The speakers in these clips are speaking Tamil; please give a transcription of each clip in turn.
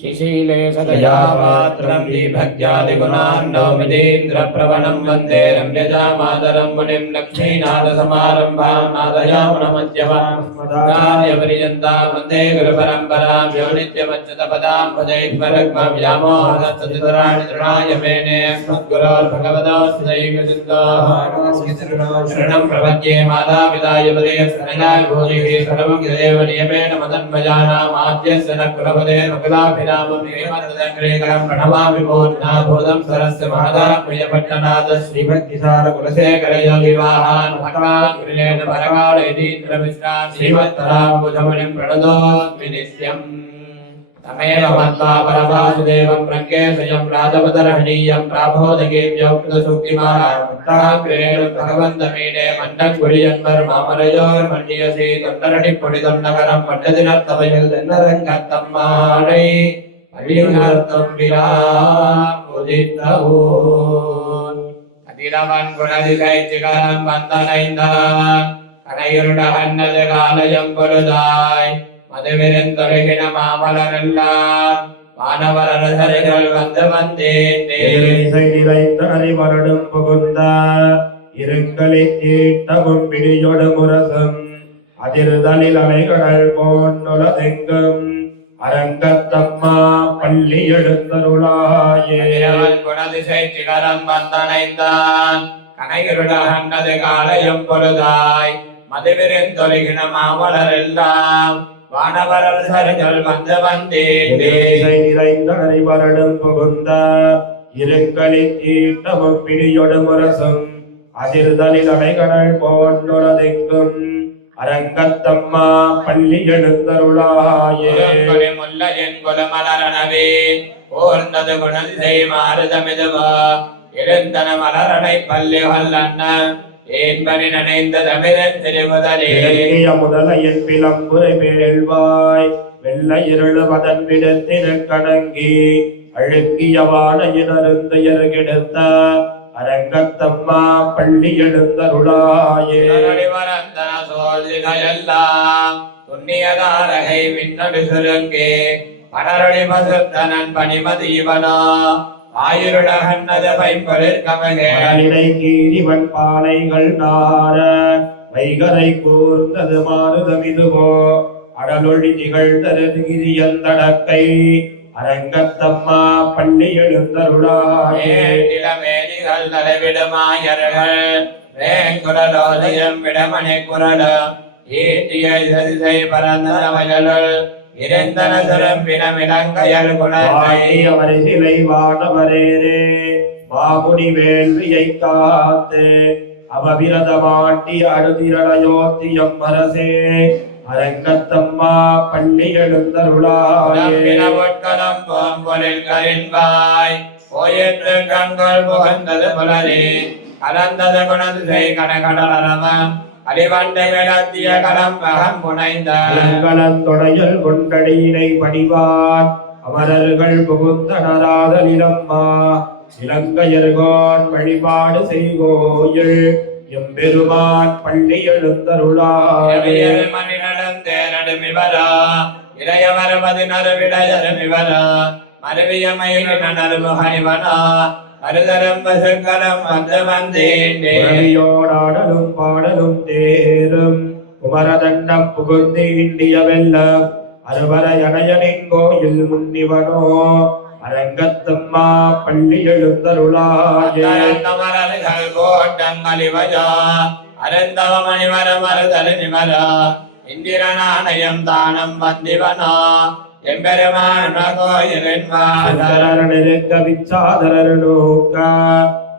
शिशीले सदया पात्रं दीभक्त्यादिगुणान्नवमितीन्द्रप्रवणं वन्दे रम्यजामादरं मुनिं लक्ष्मीनाथसमारम्भां नादयामुनमध्यमां मदार्यपर्यन्तां वन्दे गुरुपरम्परां यो नित्यमच्युतपदां भजैर्मरुग्मव्यामोहदस्तदितराणि तृणाय मेने अस्मद्गुरोर्भगवतोऽस्मैकसिद्धोः शरणं प्रपद्ये मातापिताय पदेस्तनयाय भूतिः सर्वं यदेव नियमेन मदन्वयानाम् आद्यस्य न कुलपतेर्मकुलाभिरामं श्रीमद्दङ्ग्रेकरं प्रणमामि मूर्ध्नाभूतं सरस्य महदात्मयपट्टनाथ श्रीभक्तिसारकुलशेखरयोगिवाहान् भगवान् कुलेन परकाल यतीन्द्रमिश्रान् श्रीमत्पराम्बुजमुनिं प्रणतोऽस्मि नित्यम् तमेव मत्वा परवासुदेवं प्रज्ञे स्वयं राजपदरहणीयं प्राबोधगेभ्यो कृतसुक्तिमाराक्रेण भगवन्तमीडे मण्डकुलियन्वर्मामरयोर्मण्डीयसे तन्नरणिपुडिदण्डकरं पट्टदिनर्तवयल्दन्नरङ्गत्तम्माडै अलिहर्तं विरामुदितवोन् அதிரவன் குணதிகைச்சிகரம் வந்தனைந்தான் கனையுருடகன்னது காலயம் பொருதாய் மதுவிருந்தொழுகின மாமலரெல்லாம் வானவரசரிகள் வந்து வந்தேன் புகுந்த இருங்கலை தீட்டமும் பிடியொடு முரசும் அதிர்தலில் அலைகடல் போன்னுலதெங்கும் அரங்கத்தம்மா பள்ளி எழுந்தருளாயே குணதிசை சிகரம் வந்தனைந்தான் கனையுருடகன்னது காலயம் பொருதாய் மதுவிருந்தொழுகின மாமலரெல்லாம் வானவரசர்கள் வந்து வந்தேன் புகுந்த இருங்கலி தீட்டமும் பிடியொடு முரசும் அதிர்தலில் அலைகடல் போன்னுலதெங்கும் அரங்கத்தம்மா பள்ளி எழுந்தருளாயே முல்லையின் குலமலரணவே ஓர்ந்தது குணதிசை மாறுதமிதுவா எழுந்தன மலரணை பள்ளி வல்லண்ண ஏன்பனி நனைந்த தமிழன் திருமுதலே முதலையின் பிளம்புரை மேல்வாய் வெள்ள இருளு மதன் விடத்தின கடங்கி அழுக்கிய வானையின் அருந்தையர் கெடுத்த அரங்கத்தம்மா பள்ளி எழுந்தருளாயே எல்லாம் துண்ணியதாரகை மின்னடு சுருங்கே படரொளி மசுத்தனன் பணிமதீவனா ஆயுருடகன்னது பைம்பொழிற் கமகே கீரிவன் பாலைகள் நார வைகரை கூர்ந்தது மாறுதமிதுவோ அடலொழி திகழ்தரு கிரியந்தடக்கை அரங்கத்தம்மா பள்ளி எழுந்தருளாயே இளமேலிகள் தலைவிடுமாயர்கள் வேங்குரலோதயம் விடமணி குரல ஈட்டிய சரிசை பரந்தவயலுள் இரந்தன சிறப்பினமிலங்கையல் குணத்தை அவர் சிலை வானவரேரே மாமுனி வேள்வியை காத்து அவவிரத மாட்டி அழுதிரயோத்தியம் அரசே அரங்கத்தம்மா பள்ளி எழுந்தருளாயே போம்பொழில் கரின்பாய் போயிற்று கண்கள் புகழ்ந்தது புலரே கலந்தது குணதிசை கனகடலரவம் அடிவண்டை விளத்திய கலம்பகம் புனைந்த கலந்தொடையல் கொண்டடியினை பணிவான் அமரர்கள் புகுந்தனராதலிலம்மா இலங்கையர்கோன் வழிபாடு செய்வோயில் எம்பெருமான் பள்ளி எழுந்தருளாயே மணி நடந்தேனடுமிவரா இளையவர் பதினரு விடையருமிவரா மருவியமையினருமுகனிவனா அருதரம் வசங்கலம் வந்து வந்தேனோடாடலும் பாடலும் தேரும் குமரதண்டம் புகுந்து இண்டிய வெல்லம் அருவரையணையனின் கோயில் முன்னிவனோ அரங்கத்தம்மா பள்ளி எழுந்தருளாயே கமரர்கள் கோட்டம் அலிவஜா அருந்தவ மணிவர மறுதலு நிமரா இந்திரநாணயம் தானம் வந்திவனா எம்பெருமான கோயிலிருக்க விச்சாதரர் நோக்க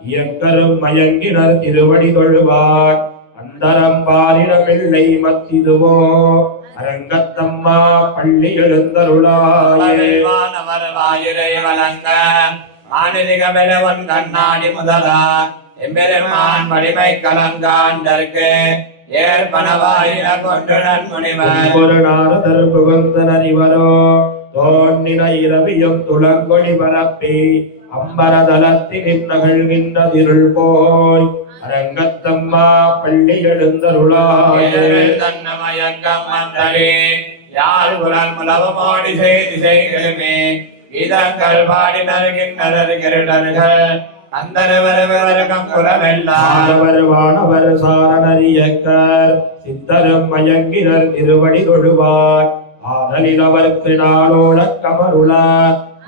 இயக்கரும் மயங்கினர் திருவடி தொழுவார் அந்தரம் பாரிடமில்லை மத்திதுவோ அரங்கத்தம்மா பள்ளி எழுந்தருளாயே வாயிரை வழங்க மாநிலிகமெலவன் கண்ணாடி முதலா எம்பெருமான் வலிமை கலங்காண்டற்கு ஏற்பனவாயின கொண்டுடன் முனிவர் ஒரு நாரதர் புகுந்தனர் இவரோ தோன்னின இரவியும் துளங்கொழி பரப்பி அம்பரதலத்தின் நகழ்கின்றதிருள் போய் அரங்கத்தம்மா பள்ளி எழுந்தருளாயே தன்னமயக்கம் மந்தரே யாழ் குரல் முலவமோடி செய்தி செய்கிறமே இதங்கள் பாடி நல்கின்றனர் கிருடர்கள் அந்தரவரவரகம் குலமெல்லாம் வானவர் சாரணரியக்கர் சித்தரும் மயங்கினர் திருவடி தொழுவார் ஆதலில் அவருக்கு நாளோட கமருளா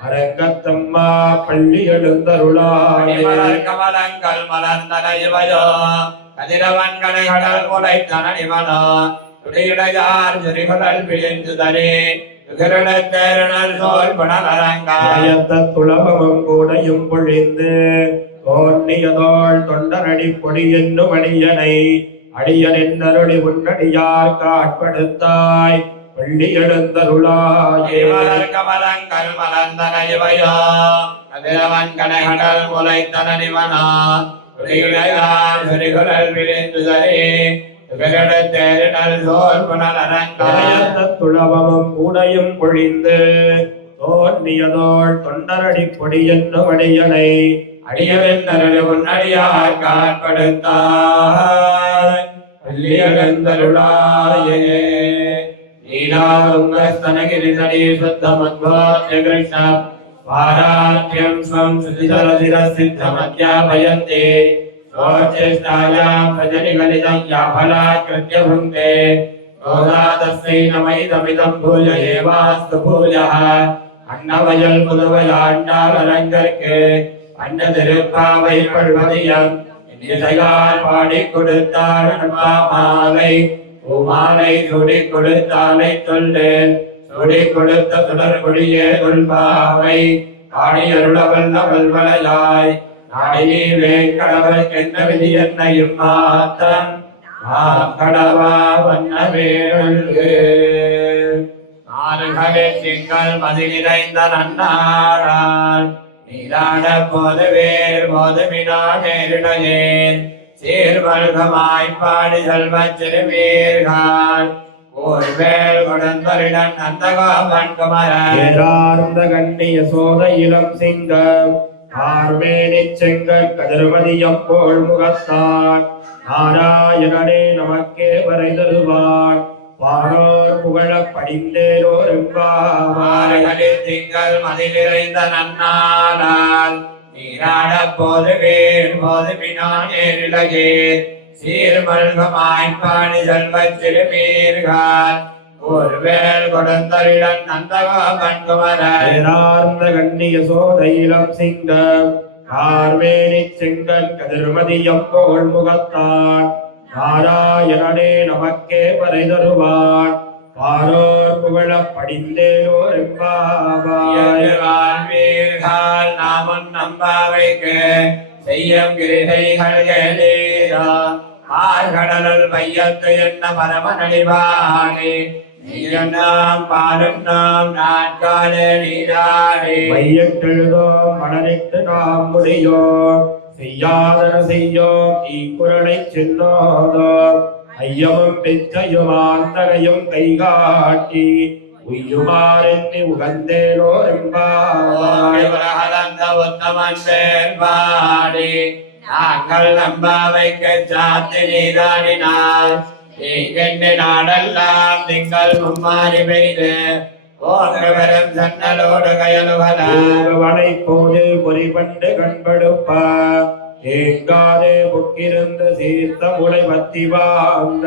அரங்கத்தம்மா பள்ளி எழுந்தருளாய் கமலங்கள் மலர்ந்தன இவையோ கதிரவன் கனைகள் முளைத்தன இவனோ துடியுடையார் சிறுகுழல் விழிந்துதரே துளபமும் கூடையும் பொழிந்து தோன்னியதோள் தொண்டரடி பொடி என்னும் அடியனை அடியன் என்னருளி உன்னடியார் காட்படுத்தாய் பள்ளி எழுந்தருளாயே கமலங்கள் மலர்ந்தன இவையோ கதிரவன் கனைகள் முளைத்தன இவனோ துடியுடையார் சிறுகுழல் விழிந்துதரே துளபமும் கூடையும் பொழிந்து தோன்னியதோள் தொண்டரடி கொடி என்னும் அடியனை அடியவென்னருளி உன்னடியார் காட்படுத்தாய் பள்ளி எழுந்தருளாயே நீலாதுங்கஸ்தனகிரிதடி சுத்தமத்வாத்ய கிருஷ்ண பாராத்யம் ஸ்வம் சுதிசரசிரசித்தமத்யாபயந்தே சோச்சேஷ்டாயாं भजनिगलितं या फलाकृत्य भुङ्क्ते गोदातस्यै नमैदमिदं भूय एवास्तु भूयः अन्नवयल् पुதுவையாண்டாளரங்கற்கு அன்னதிருப்பாவை பழ்வதியம் இசையால் பாடிக் கொடுத்தாள் மாலை பூமாலை சூடிக் கொடுத்தாலை சொல்லு சூடிக் கொடுத்த சுடர் கொடியே கொள்பாவை ஆடியருளவல்ல வல்வலையாய் நாடினி வேங்கடவர் கென்ன விதி என்னையும் மாத்தம் கடவா வண்ணவேழு ஆறுகளே திங்கள் மதி நிறைந்த நன்னாளால் நீராட போது வேர் போதுமினா நேரிடையேன் சீர்வல்கமாய் பாடி செல்வச் சிறுமீர்கள் கோர்வேல் கொடுந்தரிடன் நந்தகோபன் குமரன் கண்ணிய சோத இளம் சிங்கம் ஆர்வேனிச் செங்கல் கதிர்மதியம் போல் முகத்தான் நாராயணனே நமக்கே வரை தருவான் வானோர் புகழ படிந்தேரோர் எம்பாவாறுகளில் திங்கள் மதி நிறைந்த நன்னாளால் நீராட போது வேர் போது பினான் ஏரிலகேர் சீர்மல்கமாய் பாடி செல்வச் சிறுமீர்கள் ஒருவேல் கொடுந்தரிடன் நந்தகோபன் குமரன் கண்ணிய சோதையிலம் சிங்கம் ஆர்வேனிச் செங்கல் கதிர்மதியம் போல் முகத்தான் நாராயணனே நமக்கே வரை தருவான் வாரோர் புகழ படிந்தேரோர் எம்பாவாய் நாமன் நம்பாவைக்கு செய்யும் கிரிகைகள் ஏதேதா ஆர்கடலுள் வையத்து என்ன பரமநடிவானே நீரன்னாம் பாலன்னாம் நாட்காலே நீராடே வையட்டெழுதோம் மணலிட்டு நாம் முடியோம் செய்யாதன செய்யோம் ஈக்குறளை சென்னோதோம் ஐயமும் பிச்சையுமாந்தகையும் கைகாட்டி உய்யுமாறெண்ணி உகந்தேனோர் எம்பாவாய் உலகளந்த உத்தமன் வேள்பாடி நாங்கள் நம்பாவைக்கு சாத்தி நீராடினால் தீங்கெண்டு நாடெல்லாம் திங்கள் மும்மாறி பெய்து ஓங்க வெறும் சன்னலோடு கயலுகலை போது பொறிபண்டு கண்படுப்ப தேங்காதே புக்கிருந்து சீர்த்த முளை பத்தி வாங்க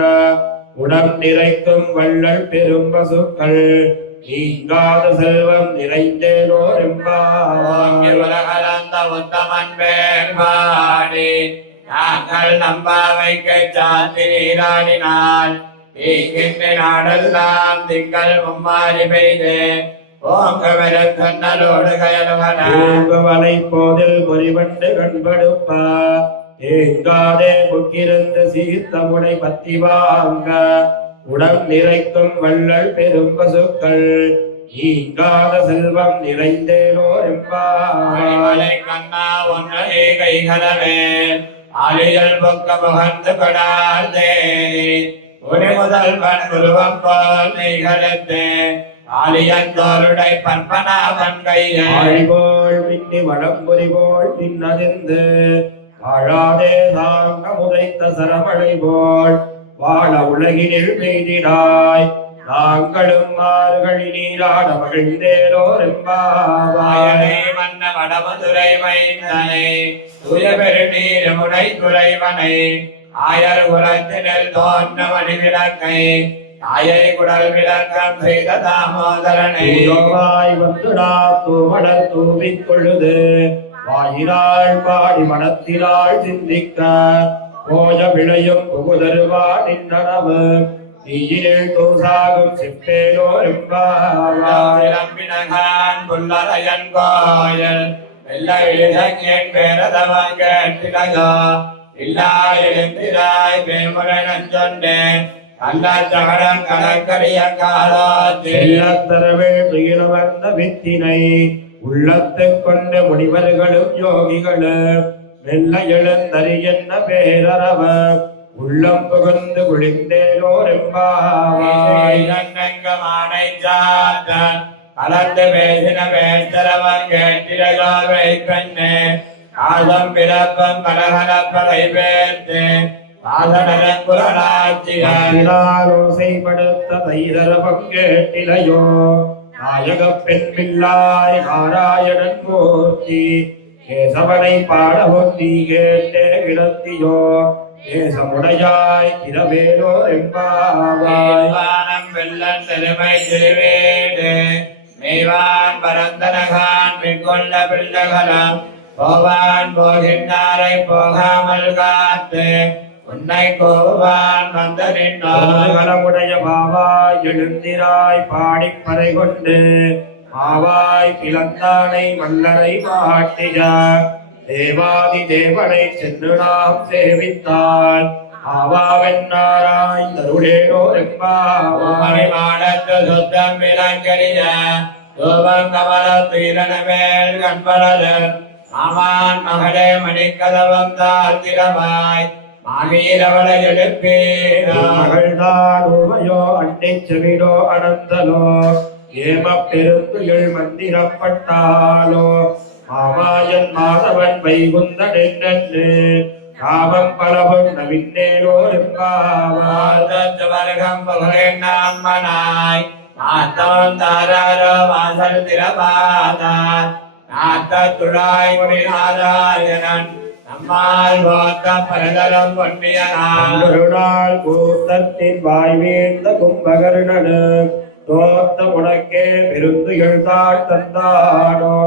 உடம் நிறைக்கும் வள்ளல் பெரும் பசுக்கள் நீங்காத செல்வம் நிறைந்தேனோர் எம்பாவாய் உலகளந்த உத்தமன் வேள்பாடி நாங்கள் நம்பாவைக்கு சாத்தி நீராடினால் தீங்கின்ற நாடெல்லாம் திங்கள் மும்மாறி பெய்து ஓங்க வெறும் சன்னலோடு கயலுகலை போதில் பொறிபண்டு கண்படுப்ப தேங்காதே புக்கிருந்து சீர்த்த முளை பத்தி வாங்க உடம் நிறைக்கும் வள்ளல் பெரும் பசுக்கள் நீங்காத செல்வம் நிறைந்தேனோர் எம்பாவாய் கண்ணா ஒன்றே கைகளவே ஆலியல் பக்க முகந்து கொடால் தேரி ஒரு முதல் பண்புருவம் போல் நெய்களத்து ஆலியன் தோருடை பற்பனாவன் கையாள் மின்னி வடம்புரி போல் நின்னதிர்ந்து வாழாதே தாங்க முதைத்த சரமழை போல் வாழ உலகினில் பெய்திடாய் நாங்களும் மார்கழி நீராட மகிழ்ந்தேலோர் வாயனை எம்பாவாய். மன்ன வடமதுரை மைந்தனை தூய பெருநீரமுடை துறைவனை ஆயர் குலத்தினில் தோன்ற மணி விளக்கை தாயை குடல் விளக்கம் செய்த தாமோதரனை பூஜோவாய் வந்துடா தூமலர் தூவிக் கொழுது வாயிலாள் பாடி மனத்திலாள் சிந்திக்க போஜ விளையும் புகுதருவா நின்னரவு தீயினில் தூசாகும் சிப்பேலோர் எம்பாவாய். விளம்பினகான் புல்லரையன் கோயில் வெள்ளை இழங்கேன் பேரதவங்க திலகா இல்லா எழுந்திராய் பேமுறை நஞ்சொண்டேன் கல்லார் சகடம் கலக்கரிய காலோத்தில் செல்லத்தரவில் துயில வந்த வித்தினை உள்ளத்துக் கொண்ட முனிவர்களும் யோகிகளும் மெல்ல எழுந்தறியன்ன பேரறவ உள்ளம் புகுந்து குளிர்ந்தேலோர் எம்பாவாய். மானை சாத்தன் கலந்து பேசின பேச்சரவன் கேட்டிரகோவை கண்ணே காதம் பிறப்பம் கலகலப்பகை பேர்த்து காதனன் குரலாட்சிகள் ஓசைப்படுத்த தைதரவம் கேட்டிலையோ நாயகப் பெண் பிள்ளாய் நாராயணன் மூர்த்தி கேசவனை பாடவும் நீ கேட்டே கிடத்தியோ தேசமுடையாய் இரவேலோ எம்பாவாய். வானம் வெள்ளன் பெருமை திருவேடு மெய்வான் பரந்தனகான் மிக்கொண்ட பிள்ளைகளாம் போவான் போகின்றாரை போகாமல் காத்து உன்னை கோவான் வந்த நின்றோர் கலமுடைய பாவாய் எழுந்திராய் பாடிப் பறை கொண்டு மாவாய் பிளந்தானை மல்லரை மாட்டிய தேவாதி தேவனை சென்று நாம் சேவித்தால் ஆவாவென்னாராய் தருளேனோ எம்பாவாய். மாடத்து சுத்தம் விளங்கரிய தூபம் கமல தீரன மேல் கண்பரது மாமான் மகளே மணிக்கதவம் தாழ்த்திரவாய் மாவீரவளை எழுப்பீரா மகள்தான் உமையோ அன்னைச் செவிடோ அனந்தலோ ஏமப் பெருந்துயில் மந்திரப்பட்டாலோ மாமாயன் மாதவன் வைகுந்தனென்று காமம் பலவும் நவின்னேலோ எம்பாவாய். வருகம் புகழேன் நாமனாய் மாத்தவன் தாராரோ வாசல் திரபாதார் நாத்த துழாய் முடி நாராயணன் நம்மால் போத்த பரதரம் பொன்னியனான் அருளால் கூத்தத்தின் வாய் வீழ்ந்த கும்பகர்ணனு தோத்த உனக்கே பெருந்துகள் தாழ் தந்தானோ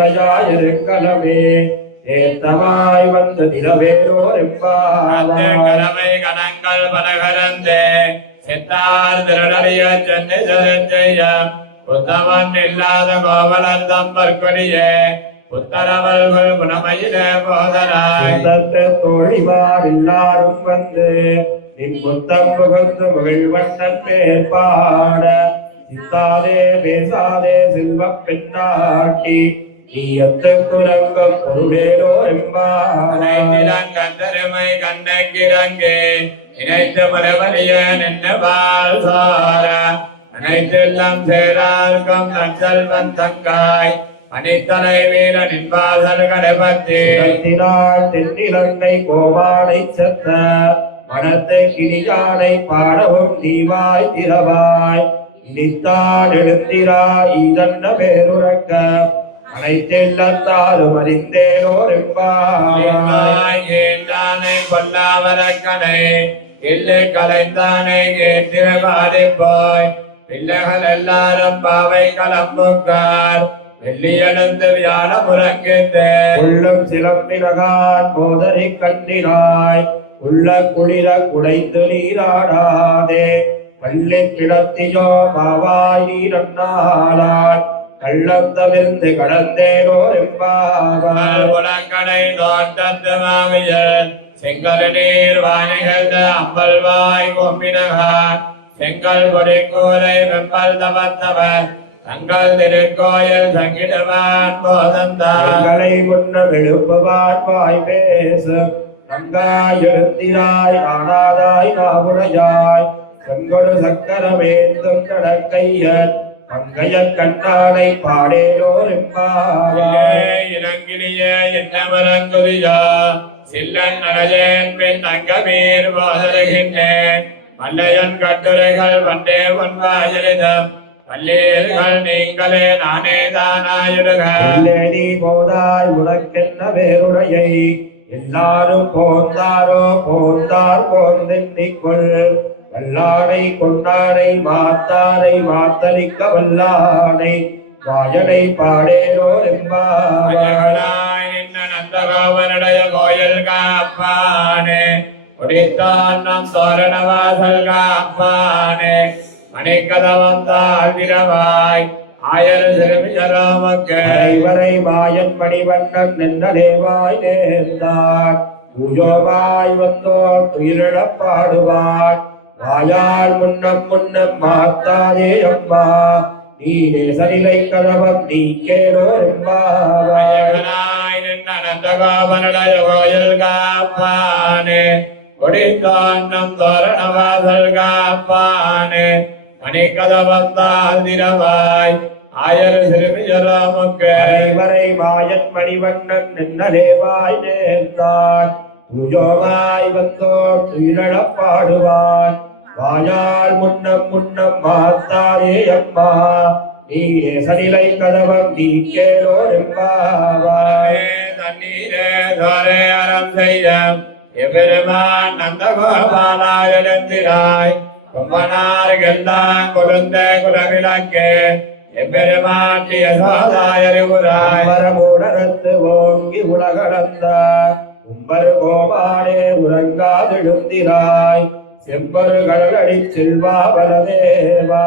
ஆத்தனந்தலுடையாயிருக்கலமே ஏத்தமாய் வந்த நிலவேலோ எம்பாவாய். கடமை கணங்கள் பலகரந்தே சித்தார் திருடறிய சென்னை செய்ய புத்தவன் இல்லாத கோவலன் தம்பற்கொடியே புத்தரவல்கள் குணமையிலே போதராய் சுத்தத்து தோழிவார் எல்லாரும் வந்து நின் புத்தம் புகுந்து மகிழ்வண்ணன் பேர் பாட சித்தாதே பேசாதே செல்வப் பெண்ணாட்டி நீ எத்து குரங்கம் பொருளேலோ எம்பாவாய். நிலங்கந்தருமை கண்ணகிரங்கே இணைத்து மரவலிய நின்றவாள் சார அனைத்தெல்லாம் சேரார்க்கும் நச்சல்வன் தங்காய் மணித்தலை வீரனின் வாசல் கடைபத்தி தினத்தினால் தென்னிலங்கை கோவானை செத்த மனத்தை கிளியானை பாடவும் நீவாய் திரவாய் இனித்தாள் எழுந்திராய் இதன்ன பேருறக்க அனைத்தெல்லாத்தாலும் அறிந்தேனோர் எம்பாவாய். ஏந்தானை கொல்லாவரக்கனை இல்லை கலைந்தானை கேட்டிர பாதிப்போய் பிள்ளைகள் எல்லாரும் பாவை கலம்புக்கார் வெள்ளியெழுந்து வியாழ முறங்கிட்டு உள்ளம் சிலம்பினகான் போதரை கண்டினாய் உள்ள குளிர குடைந்து நீராடாதே பள்ளி கிடத்தியோ பாவாய் நீரன்னாளான் கள்ளம் தவிர்த்து கடந்தேனோர் எம்பாவாய். உலக்கடை தோட்டத்து மாமியர் செங்கல் நீர் வாணிகள் அம்பல்வாய் கொம்பினகான் செங்கல் கொடிக்கூரை வெம்பல் தவத்தவர் தங்கள் திருக்கோயில் சங்கிடுவான் போதந்தான் தங்களை முன்ன விழுப்புவார் வாய் பேசு நங்காய் எழுந்திராய் நாடாதாய் நாவுடையாய் செங்கொடு சக்கரமேந்தும் கடற்கையன் மங்கைய கண்ணானை பாடேலோர் எம்பாவாய். இளங்கிலிய என்ன மரங்குதியா சில்லன் நரஜேன் பின் தங்கமீர் போதருகின்றேன் மல்லையன் கட்டுரைகள் வண்டே பொன்வாயலிதம் பள்ளீர்கள் நீங்களே நானே தானாயிடுக நீ போதாய் உனக்கென்ன வேறுடையை எல்லாரும் போந்தாரோ போந்தார் போந்தென்னிக்கொள் வல்லானை கொண்டானை மாத்தாரை மாத்தரிக்க வல்லானை வாயனை பாடேரோ என்பாய் அழகனாய் நின்ன நந்தகோபனுடைய கோயில் காப்பானே குடித்தான் நம் தோரணவாசல் காப்பானே மணிக்கதவம் தாழ்விரவாய் ஆயர் சிறுமியரோமக்கு வரை மாயன் மணிவண்ணன் நின்ற தேவாய் நேர்ந்தார் பூஜோவாய் வந்தோர் துயிலிழப் பாடுவார் வாயால் முன்னம் முன்னம் மாத்தாதே அம்மா நீ நேசநிலை கதவம் நீ கேளோ என்பாய் அழகனாய் நின்ன நந்தகோபனுடைய கோயில் காப்பானே கொடித்தான் நம் தோரணவாசல் காப்பானே மணிக்கதவம் தாழ்விரவாய் ஆயர் சிறுமியரோமக்கு வரை மாயன் மணிவண்ணன் நின்ற தேவாய் நேர்ந்தார் பூஜோவாய் வந்தோர் துயிலிழப் பாடுவார் வாயால் முன்னம் முன்னம் மாத்தாரே அம்மா நீ நேசநிலை கதவம் நீ கேளோ என்பாய் தண்ணீரே தோரே அறம் செய்ய எபெருமான் நந்தகோபாலாய் எழுந்திராய் கொம்பனார்கெல்லாம் கொழுந்த குலவிளக்கே எம்பெருமான் யசோதாய் அறிவுராய் வரமூடரத்து ஓங்கி உலகளந்த உம்பர் கோபாலே உறங்காதெழுந்திராய் செம்பரு கடலடி செல்வா பலதேவா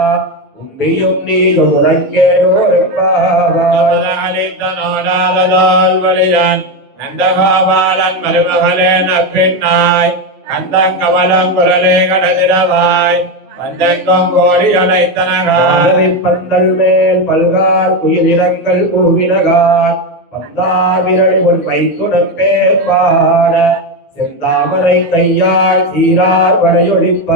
உம்பியும் நீயும் உறங்கேனோ என்பாய் அளித்தனோடாததோல் வலியன் நந்தகோபாலன் மருமகளே நப்பின்னாய் கந்தங் கமலம் குரலே கடதிரவாய் வந்தெங்கும் கோடி அனைத்தனகாய் பந்தல் மேல் பல்கால் குயிலிறங்கள் கூவினகார் பந்தாவிரளி உன் மைத்துடன் பேர் பாட செந்தாமரை கையால் சீரார் வரையொழிப்ப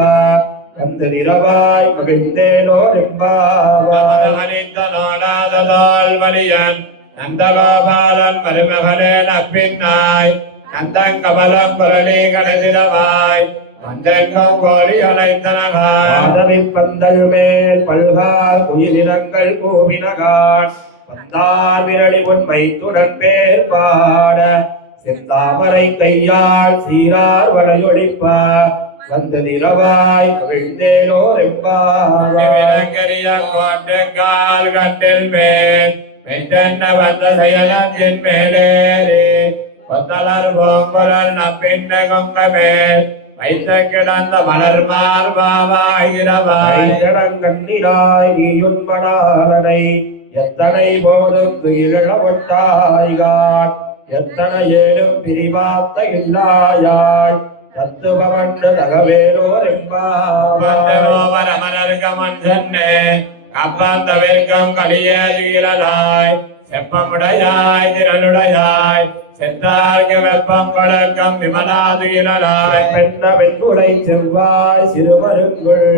வந்து நிறவாய் மகிழ்ந்தேனோ என்பாய் அளித்தனோடாததோல் வலியன் நந்தகோபாலன் மருமகளே நப்பின்னாய் கந்தங் கமலம் குரலே கடதிரவாய் வந்தெங்கும் கோடி அனைத்தனகாய் பந்தல் மேல் பல்கால் குயிலிறங்கள் கூவினகார் பந்தார் விரளி உன் மைத்துடன் பேர் பாட செந்தாமரை கையால் சீரார் வளையொழிப்ப வந்து நிறவாய் மகிழ்ந்தேனோ என்பாய் விலங்கரிய கோட்டை கால் கட்டில் மேல் மெத்தென்ன வந்த செயலத்தின் மேலேறி கொத்தலர் பூங்குழல் நப்பின்ன கொங்க மேல் வைத்த கிடந்த மலர் மார்பாவாயிரவாய் கண்ணினாய் நீயுண்படாலனை எத்தனை போதும் துயிலொட்டாய்கான் எத்தனை ஏழும் பிரிவாத்த இல்லாயாய் தத்துவமன்று தகவேலோர் என்பார் அமரர்கமன் சென்னே கப்பந்தவிற்கும் கலியேறாய் செப்பமுடையாய் திரளுடையாய் செத்தார்க்கு வெப்பம் கொளக்கம் விமலாதுயிலாய் பெண்ண வெண்குலை செவ்வாய் சிறுமருங்குள்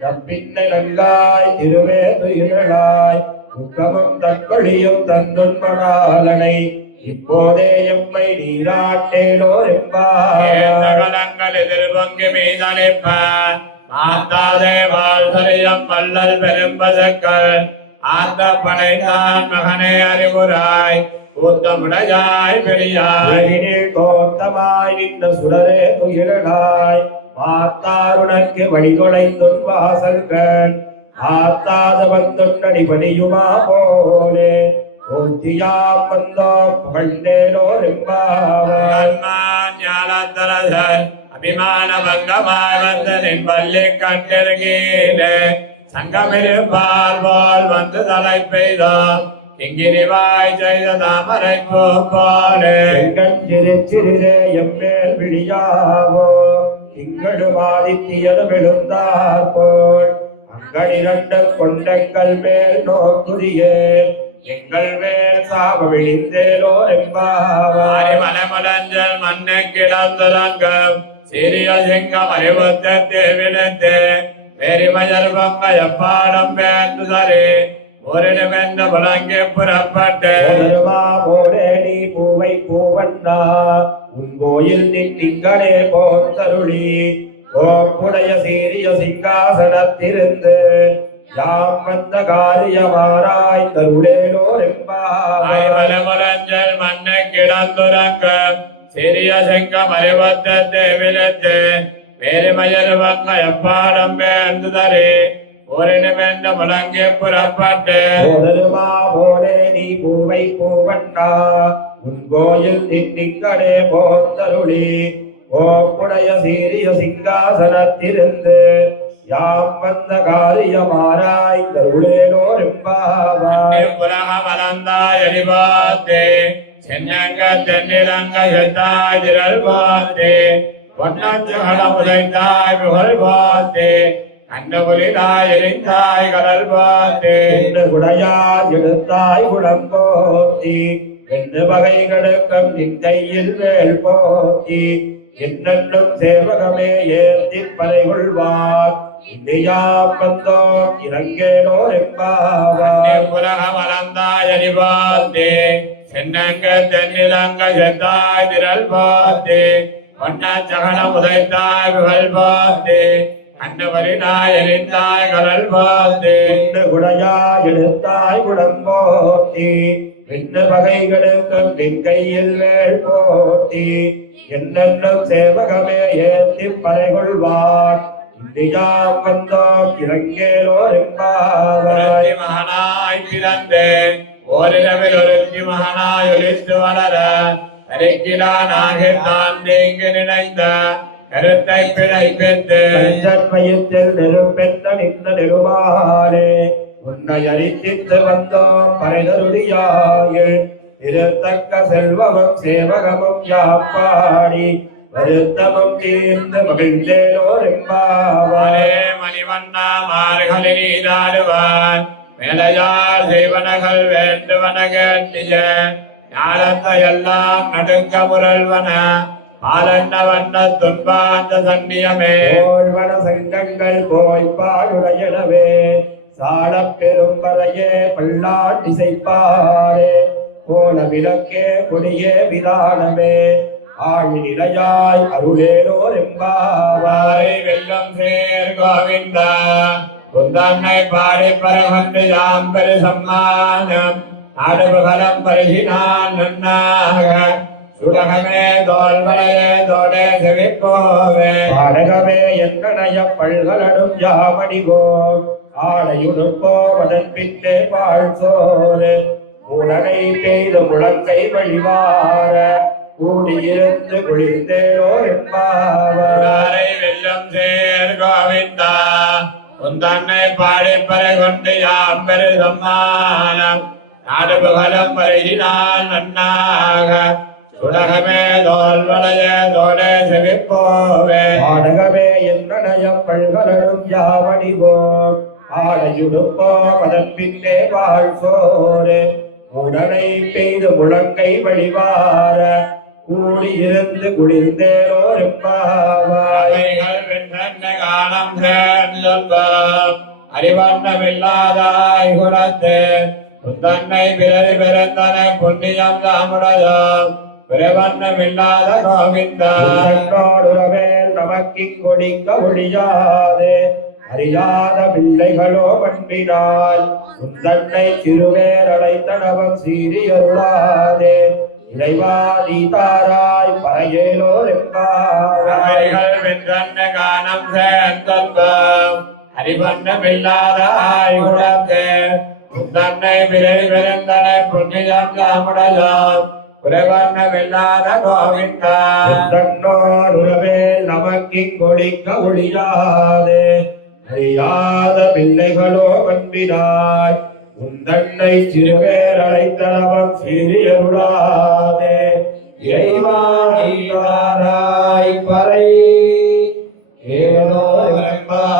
நப்பின்னை நங்காய் திருவே துயிலாய் முக்கமும் தற்கொழியும் தந்துண்மணாலனை இப்போதே எம்மை நீராட்டேலோ என்பார்கள் எதிர் பொங்கி மீதளிப்ப மாத்தாதே வாழ்சரியம் வல்லல் பெரும்பதக்கள் ஆத்த படைத்தான் மகனே அறிவுராய் கூத்தமுடையாய் பெரியாய் கோத்தமாய் நின்ற சுடரே துயிலாய் மாத்தாருனக்கு வழிகொலைந்துன் வாசல்கள் ஆத்தாத வந்துன்னடி பணியுமா போலே ஓத்தியாம் வந்தோ புகழ்ந்தேனோ என்பாய் ஞானத்தரசர் அபிமான பங்கமாய் வந்தனின் பள்ளி கட்டிருக்கீரே சங்கமிருப்பார் போல் வந்து தலை பெய்தோம் இங்கிரிவாய் செய்த தாமரை பூ போலே சிறுச்சிறிதே எம்மேல் விழியாவோ திங்களுமாதித்தியலும் எழுந்தார் போல் அங்கனிரண்ட கொண்டங்கள் மேல் நோக்குரியே எங்கள் மேல் சாப விழிந்தேலோ என்பாய் மலமுடஞ்சல் மண்ணை கிடந்துரங்கம் சிறிய சிங்கம் அறிவுத்த தேவினத்தே பெருமயர் பொங்க எப்பாடம் வேண்டுதரே ஒரு நிமிந்த புலங்கி புறப்பட்டு போரேடி பூவை பூவண்ணா உன் கோயில் நின் திங்களே போந்தருளி கோப்புடைய சீரிய சிங்காசனத்திருந்து யாம் வந்த காரியமாராய் தருளேலோர் எம்பாவாய். மலமுலஞ்சல் மண்ணை கிடந்துறங்க சிறிய செங்கம் அறிவத்தத்தை விழுத்து வேறுமயர் வங்க எப்பாடம் வேண்டுதரே ஒரினமென்ற முழங்கி புறப்பட்டு போதருமா போலே நீ பூவை பூவண்ணா உன் கோயில் திட்டிக்கடே போந்தருளி கோப்புடைய சீரிய சிங்காசனத்திருந்து யாம் வந்த காரியமாராய் தருளேலோர் எம்பாவாய். புலக மலந்தாய் அடிபாத்தே சென்னங்க தென்னிலங்க செத்தாய் திரள் பார்த்தே பொன்னச்சு கடம் உதைத்தாய் புகழ் பார்த்தே கண்டபுலிதாய் எரிந்தாய் கடல் பார்த்தே என்று குடையார் எடுத்தாய் குடம்போத்தி என்று வகைகளுக்கும் நின் கையில் வேல் போத்தி என்னென்னும் சேவகமே ஏத்தி பறை கொள்வார் இந்தியா வந்தோம் இறங்கேலோர் எம்பாவாய். புலக மலந்தாய் அடிபாத்தே சென்னங்க தென்னிலங்க செத்தாய் திரள் பார்த்தே பொன்னச்சு கடம் உதைத்தாய் புகழ் பார்த்தே கண்டபுலிதாய் எரிந்தாய் கடல் பார்த்தே என்று குடையார் எடுத்தாய் குடம்போத்தி என்று வகைகளுக்கும் நின் கையில் வேல் போத்தி என்னென்னும் சேவகமே ஏத்தி பறை கொள்வார் இந்தியா வந்தோம் இறங்கேலோர் எம்பாவாய். மகனாய் பிறந்து ஓரிரவில் ஒருத்தி மகனாய் ஒலித்து வளர அரைக்கிலானாக தான் தேங்கு நினைந்த கருத்தை பிழைப்பித்து வயத்தில் நெருப்பெற்ற நின்ற நெருமாலே உன்னை அரித்தித்து வந்தோம் பறைதருளியாயில் திருத்தக்க செல்வமும் சேவகமும் யாப்பாடி வருத்தமும் தீர்ந்து மகிழ்ந்தேலோர் எம்பாவாய். மணிவண்ணா மார்கழி நீராடுவான் மேலையார் செய்வனகள் வேண்டுவன கேட்டிய ஞானத்தை எல்லாம் நடுங்க முரல்வன பாலண்ண வண்ண துன்பாந்த சன்னியமே போழ்வன சங்கங்கள் போய் பாடுடையனவே சாலப் பெரும் வரையே பல்லாண்டிசைப்பாரே போல விளக்கே கொடியே விதானமே ஆழி நிலையாய் அருளேலோர் எம்பாவாய். வெள்ளம் சேர் கோவிந்தா குந்தன்னை பாடி பரகண்டு யாம்பெரு சம்மானம் நாடுபுகலம் பருகினான் நன்னாக சுடகமே தோல்வளையே தோடே செவிப்போவே பாடகமே எங்கனைய பல்கலனும் யாமடிவோம் ஆடையுடுப்போம் அதன் பின்னே வாழ்சோறு மூலனை பெய்த முழங்கை வழிவார கூடியிருந்து குளிர்ந்தேலோர் எம்பாவாய். வெள்ளம் சேர் கோவிந்தா குந்தன்னை பாடி பரகண்டு யாம்பெரு சம்மானம் நாடுபுகலம் பருகினான் நன்னாக சுடகமே தோல்வளையே தோடே செவிப்போவே பாடகமே எங்கனைய பல்கலனும் யாமடிவோம் ஆடையுடுப்போம் அதன் பின்னே வாழ்சோறு உடனை பெய்து முழங்கை வழிவார கூடியிருந்து குளிர்ந்தேலோர் எம்பாவாய். காணம் சேர்ந்தொல்பம் அறிவண்ணமில்லாதாய் குலத்து புத்தன்னை பிறரி பிறந்தன புண்ணியம் தாமுடையோம் பிறவண்ணமில்லாத கோவிந்தா உறவேல் நமக்கிங் கொடிக்க ஒழியாது அறியாத பிள்ளைகளோ பண்பினால் உந்தன்னை சிறுவேர் அழைத்தனவம் சீரியருளாதே இறைவா நீ தாராய் பறையேலோர் எம்பாவாய். வென்றன்ன காணம் சேர்ந்தொல்பம் அறிவண்ணமில்லாதாய் குலத்து புத்தன்னை பிறரி பிறந்தன புண்ணியம் தாமுடையோம் பிறவண்ணமில்லாத கோவிந்தா உறவேல் நமக்கிங் கொடிக்க ஒழியாது அறியாத பிள்ளைகளோ பண்பினாய் உந்தன்னை சிறுவேர் அழைத்தனவம் சீரியருளாதே இறைவா நீ தாராய் பறை ஏலோர் எம்பாவாய்.